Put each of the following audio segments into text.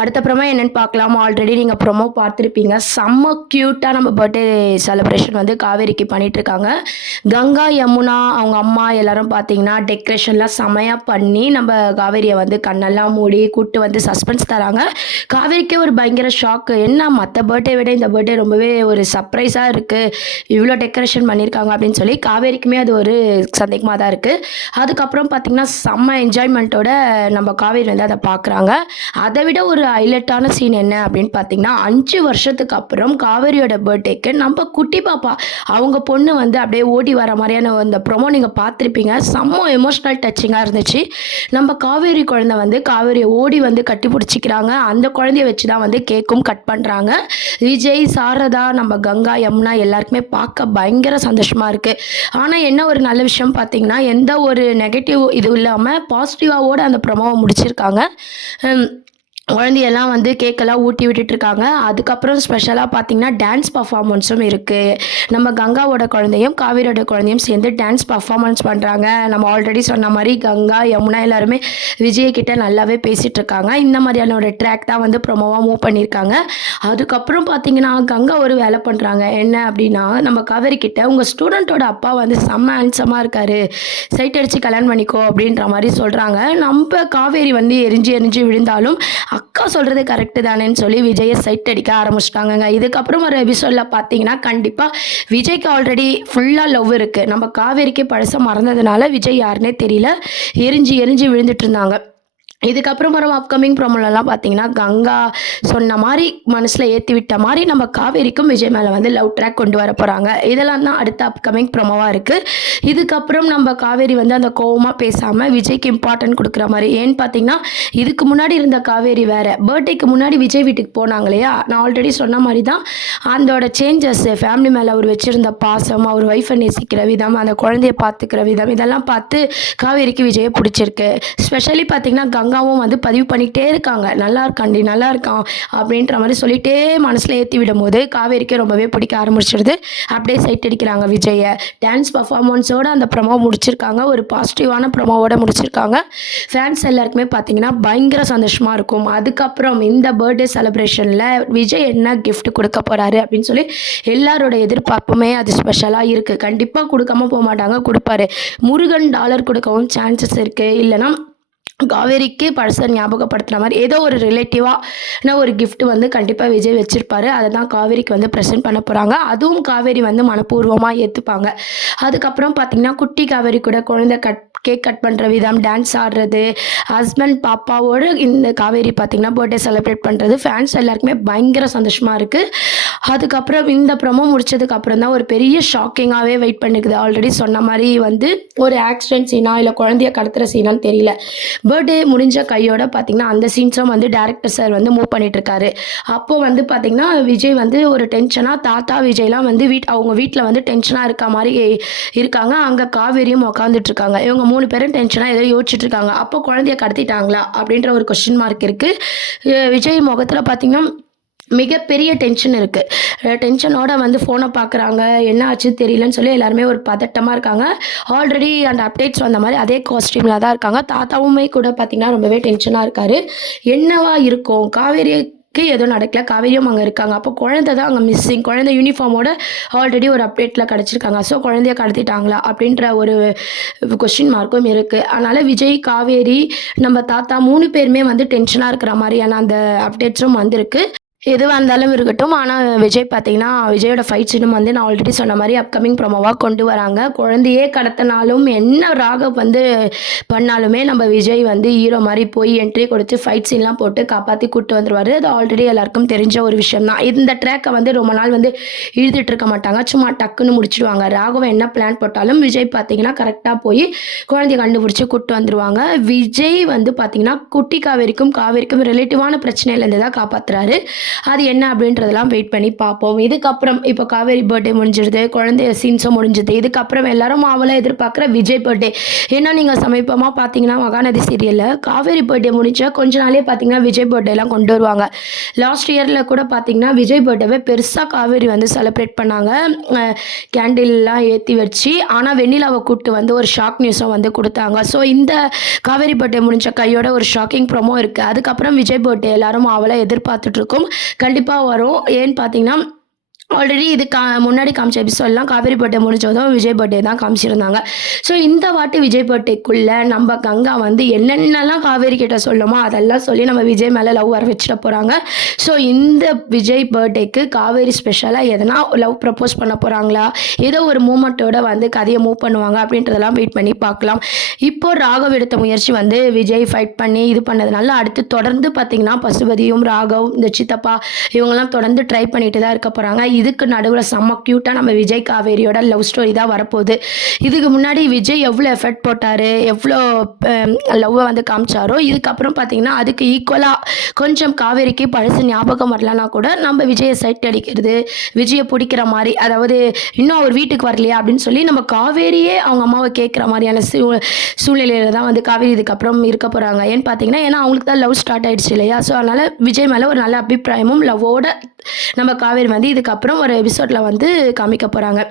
அடுத்த ப்ரோமோ என்னன்னு பார்க்கலாம். ஆல்ரெடி நீங்கள் ப்ரோமோ பார்த்துருப்பீங்க. செம்ம க்யூட்டாக நம்ம பர்த்டே செலிப்ரேஷன் வந்து காவேரிக்கு பண்ணிகிட்ருக்காங்க. கங்கா, யமுனா அவங்க அம்மா எல்லாரும் பார்த்தீங்கன்னா டெக்கரேஷன்லாம் செமையாக பண்ணி நம்ம காவேரியை வந்து கண்ணெல்லாம் மூடி கூப்பிட்டு வந்து சஸ்பென்ஸ் தராங்க. காவேரிக்கே ஒரு பயங்கர ஷாக்கு. என்ன மற்ற பர்த்டே விட இந்த பர்த்டே ரொம்பவே ஒரு சர்ப்ரைஸாக இருக்குது, இவ்வளோ டெக்கரேஷன் பண்ணியிருக்காங்க அப்படின்னு சொல்லி காவேரிக்குமே அது ஒரு சந்தேகமாக தான் இருக்குது. அதுக்கப்புறம் பார்த்திங்கன்னா செம்ம என்ஜாய்மெண்ட்டோட நம்ம காவேரி வந்து அதை பார்க்குறாங்க. அதை விட ஒரு ஹைலைட்டான சீன் என்ன அப்படின்னு பார்த்தீங்கன்னா, 5 வருஷத்துக்கு அப்புறம் காவேரியோட பர்த்டேக்கு நம்ம குட்டி பாப்பா அவங்க பொண்ணு வந்து அப்படியே ஓடி வர மாதிரியான அந்த ப்ரோமோ நீங்கள் பார்த்துருப்பீங்க. செம்ம எமோஷ்னல் டச்சிங்காக இருந்துச்சு. நம்ம காவேரி குழந்தை வந்து காவேரியை ஓடி வந்து கட்டி பிடிச்சிக்கிறாங்க. அந்த குழந்தைய வச்சு தான் வந்து கேக்கும் கட் பண்ணுறாங்க. விஜய், சாரதா, நம்ம கங்கா, யமுனா எல்லாருக்குமே பார்க்க பயங்கர சந்தோஷமாக இருக்குது. ஆனால் என்ன ஒரு நல்ல விஷயம் பார்த்தீங்கன்னா, எந்த ஒரு நெகட்டிவ் இது இல்லாமல் பாசிட்டிவாவோடு அந்த ப்ரோமோவை முடிச்சிருக்காங்க. குழந்தையெல்லாம் வந்து கேக்கெல்லாம் ஊட்டி விட்டுட்ருக்காங்க. அதுக்கப்புறம் ஸ்பெஷலாக பார்த்தீங்கன்னா டான்ஸ் பர்ஃபார்மன்ஸும் இருக்குது. நம்ம கங்காவோட குழந்தையும் காவேரியோட குழந்தையும் சேர்ந்து டான்ஸ் பர்ஃபார்மன்ஸ் பண்ணுறாங்க. நம்ம ஆல்ரெடி சொன்ன மாதிரி கங்கா, யமுனா எல்லாருமே விஜய்கிட்ட நல்லாவே பேசிகிட்ருக்காங்க. இந்த மாதிரியான ஒரு ட்ராக் தான் வந்து ப்ரோமோவாக மூவ் பண்ணியிருக்காங்க. அதுக்கப்புறம் பார்த்தீங்கன்னா கங்கா ஒரு வேலை பண்ணுறாங்க. என்ன அப்படின்னா, நம்ம காவேரி கிட்ட உங்கள் ஸ்டூடெண்ட்டோட அப்பா வந்து செம்ம ஹேண்ட்ஸமாக இருக்கார், சைட் அடித்து கல்யாணம் பண்ணிக்கோ அப்படின்ற மாதிரி சொல்கிறாங்க. நம்ம காவேரி வந்து எரிஞ்சு எரிஞ்சு விழுந்தாலும் அக்கா சொல்கிறது கரெக்டு தானேன்னு சொல்லி விஜயை சைட் அடிக்க ஆரம்பிச்சிட்டாங்கங்க. இதுக்கப்புறம் ஒரு எபிசோடில் பார்த்தீங்கன்னா கண்டிப்பாக விஜய்க்கு ஆல்ரெடி ஃபுல்லாக லவ் இருக்குது. நம்ம காவேரிக்கு பழச மறந்ததுனால விஜய் யாருன்னே தெரியல, எரிஞ்சு எரிஞ்சு விழுந்துட்டு இருந்தாங்க. இதுக்கப்புறம் வர அப்கமிங் ப்ரோமோலலாம் பார்த்தீங்கன்னா கங்கா சொன்ன மாதிரி மனசில் ஏற்றி விட்ட மாதிரி நம்ம காவேரிக்கும் விஜய் மேலே வந்து லவ் ட்ராக் கொண்டு வர போகிறாங்க. இதெல்லாம் தான் அடுத்த அப்கமிங் ப்ரோமோவாக இருக்குது. இதுக்கப்புறம் நம்ம காவேரி வந்து அந்த கோவமாக பேசாமல் விஜய்க்கு இம்பார்ட்டன்ட் கொடுக்குற மாதிரி. ஏன்னு பார்த்தீங்கன்னா இதுக்கு முன்னாடி இருந்த காவேரி வேறு. பர்த்டேக்கு முன்னாடி விஜய் வீட்டுக்கு போனாங்க இல்லையா, நான் ஆல்ரெடி சொன்ன மாதிரி தான் அதோட சேஞ்சஸ், ஃபேமிலி மேலே அவர் வச்சுருந்த பாசம், அவர் ஒய்ஃபை நேசிக்கிற விதம், அந்த குழந்தைய பார்த்துக்கிற விதம், இதெல்லாம் பார்த்து காவேரிக்கு விஜயை பிடிச்சிருக்கு. ஸ்பெஷலி பார்த்தீங்கன்னா கங்காவும் வந்து பதிவு பண்ணிகிட்டே இருக்காங்க, நல்லா இருக்காண்டி நல்லா இருக்கான் அப்படின்ற மாதிரி சொல்லிகிட்டே மனசில் ஏற்றி விடும்போது காவேரிக்கு ரொம்பவே பிடிக்க ஆரம்பிச்சிடுது. அப்படியே சைட் அடிக்கிறாங்க விஜயை. டான்ஸ் பர்ஃபார்மன்ஸோடு அந்த ப்ரோமோ முடிச்சிருக்காங்க. ஒரு பாசிட்டிவான ப்ரோமோவோட முடிச்சிருக்காங்க. ஃபேன்ஸ் எல்லாருக்குமே பார்த்தீங்கன்னா பயங்கர சந்தோஷமாக இருக்கும். அதுக்கப்புறம் இந்த பர்த்டே செலிப்ரேஷனில் விஜய் என்ன கிஃப்ட் கொடுக்க போகிறாரு அப்படின்னு சொல்லி எல்லாரோட எதிர்பார்ப்புமே அது ஸ்பெஷலாக இருக்குது. கண்டிப்பாக கொடுக்காம போக மாட்டாங்க, கொடுப்பாரு. முருகன் டாலர் கொடுக்கவும் சான்சஸ் இருக்குது. இல்லைனா காவேரிக்கு பழசை ஞாபகப்படுத்துகிற மாதிரி ஏதோ ஒரு ரிலேட்டிவான ஒரு கிஃப்ட் வந்து கண்டிப்பாக விஜய் வச்சுருப்பாரு. அதை தான் காவேரிக்கு வந்து ப்ரெசென்ட் பண்ண போகிறாங்க. அதுவும் காவேரி வந்து மனப்பூர்வமாக ஏற்றுப்பாங்க. அதுக்கப்புறம் பார்த்திங்கன்னா குட்டி காவேரி கூட குழந்தை கேக் கட் பண்ணுற விதம், டான்ஸ் ஆடுறது, ஹஸ்பண்ட் பாப்பாவோடு இந்த காவேரி பார்த்திங்கன்னா பர்த்டே செலிப்ரேட் பண்ணுறது ஃபேன்ஸ் எல்லாருக்குமே பயங்கர சந்தோஷமாக இருக்குது. அதுக்கப்புறம் இந்த ப்ரோமோ முடிச்சதுக்கப்புறம் தான் ஒரு பெரிய ஷாக்கிங்காகவே வெயிட் பண்ணிக்குது. ஆல்ரெடி சொன்ன மாதிரி வந்து ஒரு ஆக்சிடென்ட் சீனா இல்லை குழந்தைய கடத்துகிற சீனான்னு தெரியல. பர்த்டே முடிஞ்ச கையோட பார்த்திங்கன்னா அந்த சீன்ஸும் வந்து டேரக்டர் சார் வந்து மூவ் பண்ணிகிட்ருக்காரு. அப்போது வந்து பார்த்திங்கன்னா விஜய் வந்து ஒரு டென்ஷனாக தாத்தா விஜய்லாம் வந்து அவங்க வீட்டில் வந்து டென்ஷனாக இருக்க மாதிரி இருக்காங்க. அங்கே காவேரியும் உக்காந்துட்ருக்காங்க. இவங்க 3 பேரும் டென்ஷனாக ஏதோ யோசிச்சுட்டு இருக்காங்க. அப்போ குழந்தைய கடத்திட்டாங்களா அப்படின்ற ஒரு கொஸ்டின் மார்க் இருக்குது. விஜய் முகத்தில் பார்த்திங்கன்னா மிகப்பெரிய டென்ஷன் இருக்குது. டென்ஷனோட வந்து ஃபோனை பார்க்குறாங்க, என்ன ஆச்சு தெரியலன்னு சொல்லி எல்லாருமே ஒரு பதட்டமாக இருக்காங்க. ஆல்ரெடி அந்த அப்டேட்ஸ் வந்த மாதிரி அதே காஸ்டியூமில் தான் இருக்காங்க. தாத்தாவுமே கூட பார்த்திங்கன்னா ரொம்பவே டென்ஷனாக இருக்கார். என்னவா இருக்கும், காவேரிக்கு எதுவும் நடக்கல, காவேரியும் அங்கே இருக்காங்க, அப்போ குழந்தை தான் அங்கே மிஸ்ஸிங், குழந்தை யூனிஃபார்மோட ஆல்ரெடி ஒரு அப்டேட்டில் கிடச்சிருக்காங்க. ஸோ குழந்தைய கடத்திட்டாங்களா அப்படின்ற ஒரு கொஸ்டின் மார்க்கும் இருக்குது. அதனால் விஜய், காவேரி, நம்ம தாத்தா 3 பேருமே வந்து டென்ஷனாக இருக்கிற மாதிரியான அந்த அப்டேட்ஸும் வந்திருக்கு. எதுவாக இருந்தாலும் இருக்கட்டும். ஆனால் விஜய் பார்த்தீங்கன்னா விஜயோட ஃபைட் சீனும் வந்து நான் ஆல்ரெடி சொன்ன மாதிரி அப்கமிங் ப்ரோமோவாக கொண்டு வராங்க. குழந்தையே கடத்தினாலும் என்ன ராகவ் வந்து பண்ணாலுமே நம்ம விஜய் வந்து ஹீரோ மாதிரி போய் என்ட்ரி கொடுத்து ஃபைட் சீன்லாம் போட்டு காப்பாற்றி கூப்பிட்டு வந்துடுவார். அது ஆல்ரெடி எல்லாருக்கும் தெரிஞ்ச ஒரு விஷயம் தான். இந்த ட்ராக்கை வந்து ரொம்ப நாள் வந்து இழுத்துட்டு இருக்க மாட்டாங்க, சும்மா டக்குன்னு முடிச்சிடுவாங்க. ராகவ் என்ன பிளான் போட்டாலும் விஜய் பார்த்தீங்கன்னா கரெக்டாக போய் குழந்தைய கண்டுபிடிச்சி கூப்பிட்டு வந்துடுவாங்க. விஜய் வந்து பார்த்தீங்கன்னா குட்டி காவேரிக்கும் ரிலேட்டிவான பிரச்சனையிலேருந்து தான் காப்பாற்றுறாரு. அது என்ன அப்படின்றதெல்லாம் வெயிட் பண்ணி பார்ப்போம். இதுக்கப்புறம் இப்போ காவேரி பர்த்டே முடிஞ்சிருது, குழந்தை சீன்ஸும் முடிஞ்சுது. இதுக்கப்புறம் எல்லாரும் ஆவலா எதிர்பார்க்குற விஜய் பர்த்டே. ஏன்னா நீங்கள் சமீபமாக பார்த்தீங்கன்னா மகாநதி சீரியலில் காவேரி பர்த்டே முடிஞ்ச கொஞ்ச நாளே பார்த்தீங்கன்னா விஜய் பர்த்டேலாம் கொண்டு வருவாங்க. லாஸ்ட் இயரில் கூட பார்த்தீங்கன்னா விஜய் பர்த்டேவை பெருசாக காவேரி வந்து செலிப்ரேட் பண்ணாங்க. கேண்டில்லாம் ஏற்றி வச்சு. ஆனால் வெண்ணிலாவை கூப்பிட்டு வந்து ஒரு ஷாக் நியூஸும் வந்து கொடுத்தாங்க. ஸோ இந்த காவேரி பர்த்டே முடிஞ்ச கையோட ஒரு ஷாக்கிங் ப்ரோமோ இருக்குது. அதுக்கப்புறம் விஜய் பர்த்டே எல்லாரும் ஆவலாக எதிர்பார்த்துட்ருக்கோம். கண்டிப்பாக வரும். ஏன்னு பார்த்தீங்கன்னா ஆல்ரெடி இது முன்னாடி காமிச்ச எபிசோட்லாம் காவேரி பர்த்டே முடிஞ்சதும் விஜய் பர்த்டே தான் காமிச்சிருந்தாங்க. ஸோ இந்த வாட்டி விஜய் பர்த்டேக்குள்ளே நம்ம கங்கா வந்து என்னென்னலாம் காவேரி கிட்ட சொல்லுமோ அதெல்லாம் சொல்லி நம்ம விஜய் மேலே லவ் வர வச்சுட போகிறாங்க. ஸோ இந்த விஜய் பர்த்டேக்கு காவேரி ஸ்பெஷலாக எதனா லவ் ப்ரப்போஸ் பண்ண போகிறாங்களா, ஏதோ ஒரு மூமெண்ட்டோட வந்து கதையை மூவ் பண்ணுவாங்க அப்படின்றதெல்லாம் வெயிட் பண்ணி பார்க்கலாம். இப்போ ராகவ் எடுத்த முயற்சி வந்து விஜய் ஃபைட் பண்ணி இது பண்ணதுனால அடுத்து தொடர்ந்து பார்த்திங்கன்னா பசுபதியும் ராகவ் இந்த சித்தப்பா இவங்கெல்லாம் தொடர்ந்து ட்ரை பண்ணிட்டு தான் இருக்க போகிறாங்க. இதுக்கு நடுவில் செம்ம க்யூட்டாக நம்ம விஜய் காவேரியோட லவ் ஸ்டோரி தான் வரப்போகுது. இதுக்கு முன்னாடி விஜய் எவ்வளோ எஃபர்ட் போட்டார், எவ்வளோ லவ்வை வந்து காமிச்சாரோ, இதுக்கப்புறம் பார்த்திங்கன்னா அதுக்கு ஈக்குவலாக கொஞ்சம் காவேரிக்கு பழசு ஞாபகம் வரலன்னா கூட நம்ம விஜயை சைட் அடிக்கிறது, விஜயை பிடிக்கிற மாதிரி, அதாவது இன்னும் அவர் வீட்டுக்கு வரலையா அப்படின்னு சொல்லி நம்ம காவேரியே அவங்க அம்மாவை கேட்குற மாதிரியான சூழ்நிலையில் தான் வந்து காவேரி இதுக்கப்புறம் இருக்க போகிறாங்க. ஏன்னு பார்த்தீங்கன்னா ஏன்னா அவங்களுக்கு தான் லவ் ஸ்டார்ட் ஆகிடுச்சு இல்லையா. ஸோ அதனால் விஜய் மேலே ஒரு நல்ல அபிப்பிராயமும் லவ்வோட நம்ம காவேரி வந்து இதுக்கப்புறம் ஒரு எபிசோடில் வந்து காமிக்க போகிறாங்க.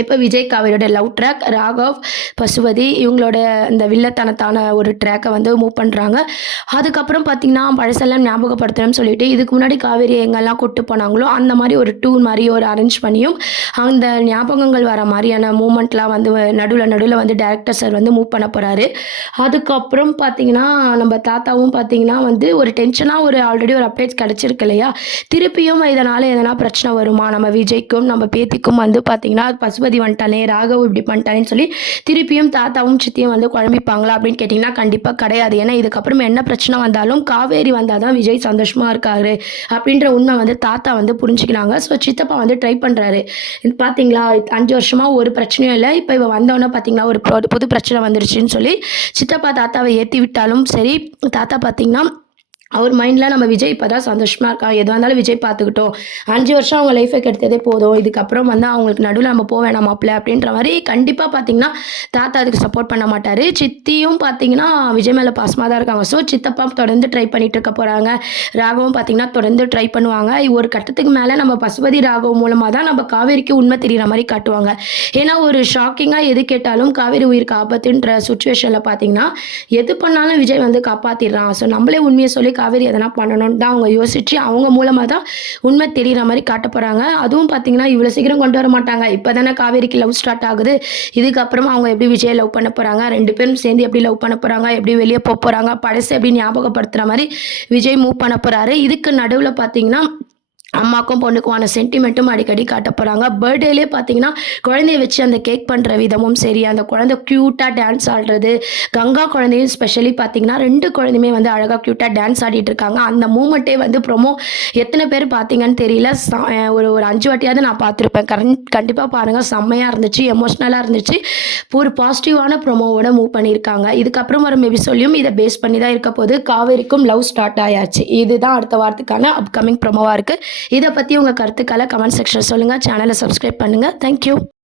இப்போ விஜய் காவேரியோட லவ் ட்ராக், ராகவ் பசுபதி இவங்களோட இந்த வில்லத்தனத்தான ஒரு ட்ராக்கை வந்து மூவ் பண்ணுறாங்க. அதுக்கப்புறம் பார்த்திங்கன்னா பழசெல்லாம் ஞாபகப்படுத்தணும்னு சொல்லிட்டு இதுக்கு முன்னாடி காவேரி எங்கெல்லாம் கூட்டு போனாங்களோ அந்த மாதிரி ஒரு டூர் மாதிரி ஒரு அரேஞ்ச் பண்ணியும் அந்த ஞாபகங்கள் வர மாதிரியான மூமெண்ட்லாம் வந்து நடுவில் வந்து டேரக்டர் சார் வந்து மூவ் பண்ண போகிறாரு. அதுக்கப்புறம் பார்த்திங்கன்னா நம்ம தாத்தாவும் பார்த்திங்கன்னா வந்து ஒரு டென்ஷனாக ஒரு ஆல்ரெடி ஒரு அப்டேட்ஸ் கிடச்சிருக்கு இல்லையா, திருப்பியும் இதனால் எதனா பிரச்சனை வருமா நம்ம விஜய்க்கும் நம்ம பேத்திக்கும் வந்து பார்த்திங்கன்னா பசுபதி வந்துட்டானே, ராகவ் இப்படி பண்ணிட்டானேன்னு சொல்லி திருப்பியும் தாத்தாவும் சித்தியும் வந்து குழம்பிப்பாங்களா அப்படின்னு கேட்டிங்கன்னா கண்டிப்பாக கிடையாது. ஏன்னா இதுக்கப்புறம் என்ன பிரச்சனை வந்தாலும் காவேரி வந்தால் தான் விஜய் சந்தோஷமாக இருக்காரு அப்படின்ற உண்மை வந்து தாத்தா வந்து புரிஞ்சுக்கிறாங்க. ஸோ சித்தப்பா வந்து ட்ரை பண்ணுறாரு. பார்த்தீங்களா 5 வருஷமாக ஒரு பிரச்சனையும் இல்லை, இப்போ இவ வந்தோன்னே பார்த்தீங்களா ஒரு புது பிரச்சனை வந்துருச்சுன்னு சொல்லி சித்தப்பா தாத்தாவை ஏற்றி விட்டாலும் சரி, தாத்தா பார்த்தீங்கன்னா அவர் மைண்டில் நம்ம விஜய் இப்போ தான் சந்தோஷமாக இருக்கான், எதுவாக இருந்தாலும் விஜய் பார்த்துக்கிட்டோம், 5 வருஷம் அவங்க லைஃபை கெடுத்ததே போதும், இதுக்கப்புறம் வந்து அவங்களுக்கு நடுவில் நம்ம போக வேணாம் மாப்பிள்ள அப்படின்ற மாதிரி கண்டிப்பாக பார்த்தீங்கன்னா தாத்தா அதுக்கு சப்போர்ட் பண்ண மாட்டார். சித்தியும் பார்த்தீங்கன்னா விஜய் மேலே பாசமாக தான் இருக்காங்க. ஸோ சித்தப்பா தொடர்ந்து ட்ரை பண்ணிகிட்டு இருக்க போகிறாங்க. ராகவும் பார்த்தீங்கன்னா தொடர்ந்து ட்ரை பண்ணுவாங்க. ஒரு கட்டத்துக்கு மேலே நம்ம பசுபதி ராகவ் மூலமாக தான் நம்ம காவேரிக்கு உண்மை தெரிகிற மாதிரி காட்டுவாங்க. ஏன்னா ஒரு ஷாக்கிங்காக எது கேட்டாலும் காவேரி உயிருக்கு ஆபத்துன்ற சுச்சுவேஷனில் பார்த்தீங்கன்னா எது பண்ணாலும் விஜய் வந்து காப்பாற்றிடுறான். ஸோ நம்மளே உண்மையை சொல்லி காவேரி எதனா பண்ணணும்னு தான் அவங்க யோசிச்சு அவங்க மூலமாக தான் உண்மை தெரிகிற மாதிரி காட்ட போகிறாங்க. அதுவும் பார்த்தீங்கன்னா இவ்வளோ சீக்கிரம் கொண்டு வர மாட்டாங்க. இப்போ தானே காவேரிக்கு லவ் ஸ்டார்ட் ஆகுது. இதுக்கப்புறமா அவங்க எப்படி விஜய் லவ் பண்ண போகிறாங்க, 2 பேரும் சேர்ந்து எப்படி லவ் பண்ண போகிறாங்க, எப்படி வெளியே போக போகிறாங்க, பழசை எப்படி ஞாபகப்படுத்துகிற மாதிரி விஜய் மூவ் பண்ண போகிறாரு. இதுக்கு நடுவில் பார்த்தீங்கன்னா அம்மாக்கும் பொண்ணுக்குமான சென்டிமெண்ட்டும் அடிக்கடி காட்ட போகிறாங்க. பர்த்டேலேயே பார்த்தீங்கன்னா குழந்தைய வச்சு அந்த கேக் பண்ணுற விதமும் சரி, அந்த குழந்தை க்யூட்டாக டான்ஸ் ஆடுறது, கங்கா குழந்தையும் ஸ்பெஷலி பார்த்தீங்கன்னா 2 குழந்தையுமே வந்து அழகாக க்யூட்டாக டான்ஸ் ஆடிட்டு இருக்காங்க. அந்த மூமெண்ட்டே வந்து ப்ரொமோ எத்தனை பேர் பார்த்தீங்கன்னு தெரியல, ஒரு 5 வாட்டியாவது நான் பார்த்துருப்பேன். கண்டிப்பாக பாருங்கள், செம்மையாக இருந்துச்சு, எமோஷ்னலாக இருந்துச்சு, ஒரு பாசிட்டிவான ப்ரொமோவோட மூவ் பண்ணியிருக்காங்க. இதுக்கப்புறம் வரும் எபிசோட்லையும் இதை பேஸ் பண்ணி தான் இருக்க போது. காவேரிக்கும் லவ் ஸ்டார்ட் ஆயாச்சு. இதுதான் அடுத்த வாரத்துக்கான அப்கமிங் ப்ரொமோவாக இருக்குது. இதை பற்றி உங்கள் கருத்துக்களை கமெண்ட் செக்ஷன் சொல்லுங்கள். சேனலை சப்ஸ்கிரைப் பண்ணுங்கள். தேங்க்யூ.